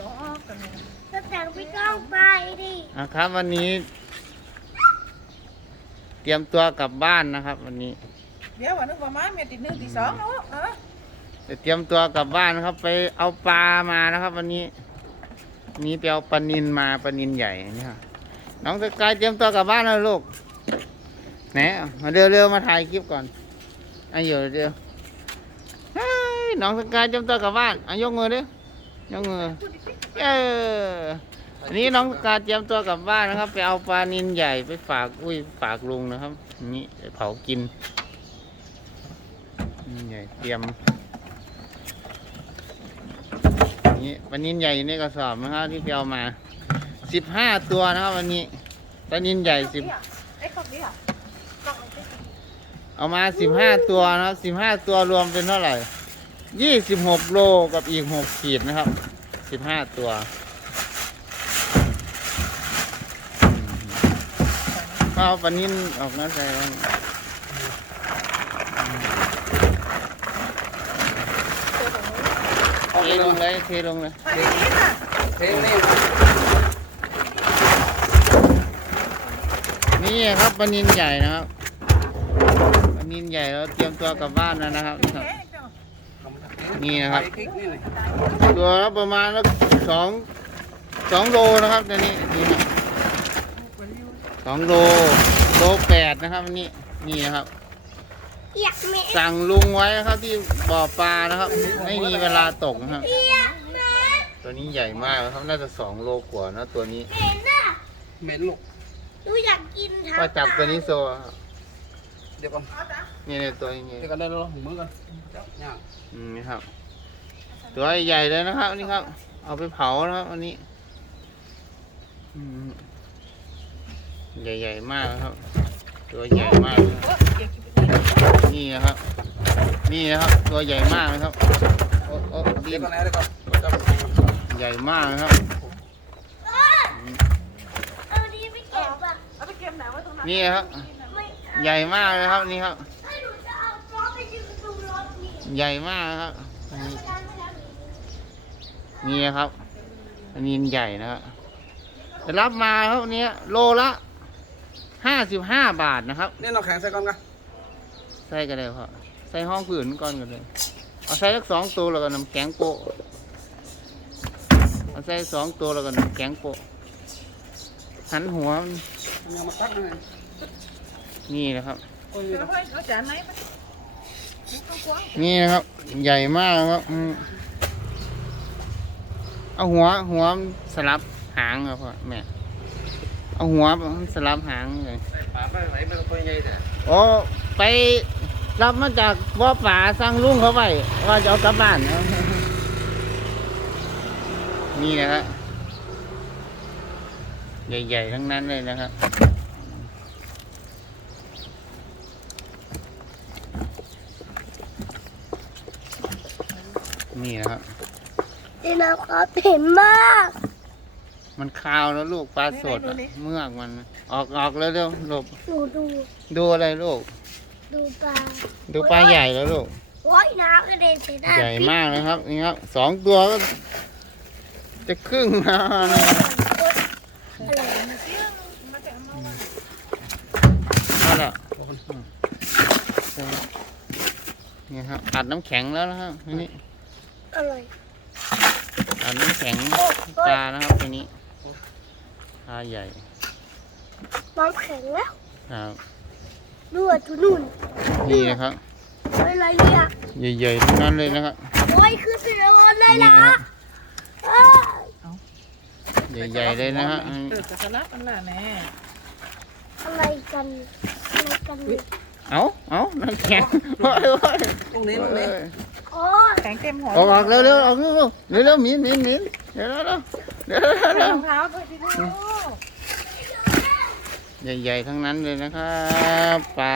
ดอกกันเลยจะแต่งพี่ก้องไปดินะครับ วันนี้ เตรียมตัวกลับบ้านนะครับ วันนี้เดี๋ยววันนึงประมาณเมตรหนึ่งตีสองเนาะเออจะเตรียมตัวกลับบ้านนะครับ ไปเอาปลามานะครับ วันนี้นี้ไปเอาปลานินมาปลานินใหญ่นี่ครับน้องสกายเตรียมตัวกลับบ้านแล้วลูกไหนมาเร็วๆมาถ่ายคลิปก่อนอะอยู่เร็วเฮ้ยน้องสกายเตรียมตัวกลับบ้านอะยกมือดิ ยกมือเอออันนี้น้องสกายเตรียมตัวกลับบ้านนะครับ ไปเอาปลานินใหญ่ไปฝากอุ้ยฝากลุงนะครับนี่ไปเผากินนินใหญ่เตรียมนี่ปลานินใหญ่อยู่ในกระสอบนะครับที่ไปเอามาสิบห้าตัวนะครับวันนี้ปลานินใหญ่สิบไอ้คนนี้อะเอามาสิบห้าตัวนะครับสิบห้าตัวรวมเป็นเท่าไหร่ ยี่สิบหกโลกับอีกหกขีดนะครับสิบห้าตัวก็เอาปลานินออกนั้นใส่ไว้เทลงเลยเทลงเลยเทงนี่นี่ครับปลานินใหญ่นะครับปลานินใหญ่เราเตรียมตัวกลับบ้านแล้วนะครับ นี่ครับแกะเจ้านี่นะครับไปคลิกนี่เลยตัวละประมาณสักสองสองโลนะครับตัวนี้นี่ครับสองโลโลแปดนะครับอันนี้นี่นะครับอยากเมสั่งลุงไว้นะครับที่บ่อปลานะครับ ไม่มีเวลาตกนะครับเปียกเมตัวนี้ใหญ่มากนะครับน่าจะสองโลกว่านะตัวนี้เห็นน่ะเหม็นลูกหนูอยากกินทั้งก็จับตัวนี้โซครับเดี๋ยวก่อนเอาจ้ะนี่เนี่ยตัวนี้เดี๋ยวกันได้แล้วมือกันย่างอืมนี่ครับ ตัวใหญ่เลยนะครับนี่ครับ เอาไปเผานะครับอันนี้อืมใหญ่ๆมากครับ ตัวใหญ่มากเลยเออเก็บกินไปเลยนี่นะครับ นี่นะครับ ตัวใหญ่มากนะครับโอ้โอ้ดิเดี๋ยนวก่อนนะเดี๋ยวก่อนจับใหญ่มากนะครับเอาดีไม่เก็บอะเอาไปเก็บไหนไว้ตรงนั้นนี่ครับไม่ ใหญ่มากเลยครับนี่ครับถ้าหนูจะเอาซอสไปยืนดูรถนี่ใหญ่มากนะครับอันนี้ไม่ได้ไม่ได้นี่นะครับ อันนี้ใหญ่นะครับจะรับมาครับวันนี้โลละห้าสิบห้าบาทนะครับนี่น้ำแข็งใส่ก่อนกันใส่กันเลยพ่อใส่ห้องผืนก่อนกันเลยเอาใส่สักสองตัวแล้วก็น้ำแข็งโปะเอาใส่สองตัวแล้วก็น้ำแข็งโปะหันหัวมันยังมาตักห น่อยนี่นะครับโอ้ยเดี๋ยวให้เอาจานไหนไปนี่ต้องกว้างนี่นะครับ ใหญ่มากครับอืมเอาหัวหัวมันสลับหางครับพ่อแม่เอาหัวมันสลับหางเลยปลาไปไหนไม่ต้องตัวใหญ่แต่โอ้ไปรับมาจากบ่อป่าสั่งลุงเขาไว้ว่าจะเอากลับบ้านเอานี่นะครับใหญ่ๆทั้งนั้นเลยนะครับ นี่นะครับนี่นะครับเห็นมาก มันคาวแล้วลูกปลาสดอะเมือกมัน ออกออกแล้วเร็วๆหลบหนูดู ดูอะไรลูก ดูปลา ดูปลาใหญ่แล้วลูกว้ายน้ำกระเด็นใส่หน้าใหญ่มากนะครับนี่ครับสองตัวก็จะครึ่งนะนี่อะไรมาเที่ยงมาแต่เอามานั่นแหละนี่ครับอัดน้ำแข็งแล้วนะครับ อันนี่อะไรอัดน้ำแข็งโอ้ปลานะครับตัวนี้ปลาใหญ่น้ำแข็งแล้วครับดูอะทุนุ่นนี่นะครับอะไรเนี่ยใหญ่ๆทั้งนั้นเลยนะครับโอ้ยคือเสือคนเลยนี่นะนะครับเอ้ยใหญ่ๆเลยนะฮะเออจะสลับกันล่ะแน่อะไรกันอะไรกันเนี่ยเอาเอาน้ำแข็งโอ้ยโอ้ยตรงนี้ตรงนี้โอ้ย แข็งเต็มหัวออกออกเร็วเร็วๆออกเร็วเร็วเร็วๆหมินหมินหมินเดี๋ยวเร็วเร็วเดี๋ยวเร็วใส่เร็รวองเท้าด้วยพี่ลูกใหญ่ๆทั้งนั้นเลยนะครับปลา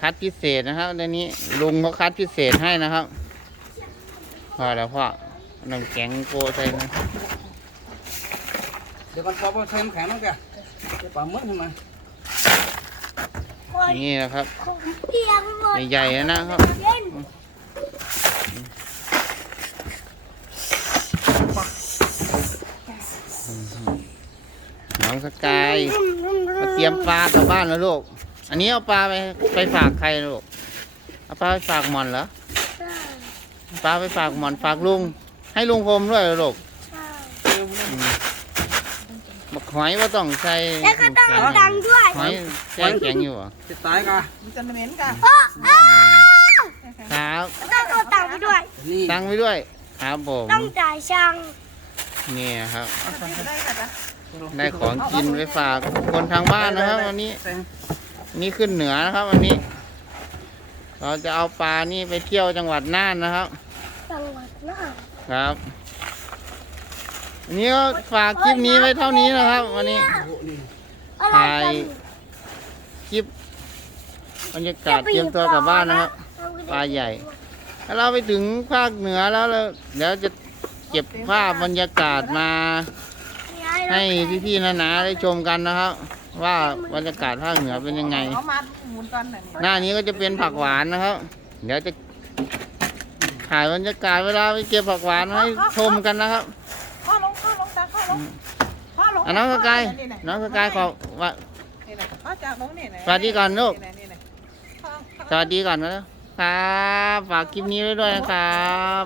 คัดพิเศษนะครับเดี๋ยวนี้ลุงเขาคัดพิเศษให้นะครับพอแล้วพ่อน้ำแข็งโกใส่นะเดี๋ยวก่อนพอใช้น้ำแข็งน้ำแกปลาเมื่อทำไมโอ้ยนี่นะครับของเพียงหมดใหญ่ๆนะครับเย็น น้องสกายมาเตรียมปลากลับบ้านแล้วลูก อันนี้เอาปลาไปไปฝากใครลูก เอาปลาไปฝากหมอนเหรอใช่ปลาไปฝากหมอนฝากลุง ให้ลุงพรมด้วยเหรอลูกใช่อืมบักหอยว่าต้องใส่แล้วก็ต้องเอาตังค์ด้วย หอยแช่แข็งอยู่เหรอจะตายกะมันจะเหม็นกันโอ้อ้าครับต้องเอาตังค์ไปด้วยนี่ตั้งไว้ด้วย ครับผม ต้องจ่ายช่างนี่ครับ ได้ค่ะจ้ะได้ของกินไปฝากคนทางบ้านนะครับวันนี้ นี่ขึ้นเหนือนะครับวันนี้ เราจะเอาปลานี่ไปเที่ยวจังหวัดน่านนะครับ จังหวัดน่านครับวันนี้ก็ฝากคลิปนี้ไว้เท่านี้นะครับ วันนี้อะไรถ่ายกันคลิปบรรยากาศเตรียมตัวกลับบ้านนะครับปลาใหญ่ ถ้าเราไปถึงภาคเหนือแล้วเราเดี๋ยวจะเก็บภาพบรรยากาศมา ให้พี่ๆนาๆได้ชมกันนะครับ ว่าบรรยากาศภาคเหนือเป็นยังไงเอามาหมุนก่อนหน่อยหน้านี้ก็จะเป็นผักหวานนะครับ เดี๋ยวจะถ่ายบรรยากาศเวลาไปเก็บผักหวานมาให้ชมกันนะครับข้อลงข้อลงตาข้อลงข้อลงอะน้องสกายน้องสกายขอว่า นี่นะข้อจากลงนี่นะสวัสดีก่อนลูกนี่นะนี่นะข้อข้อสวัสดีก่อนนะครับ ฝากคลิปนี้ไว้ด้วยนะครับ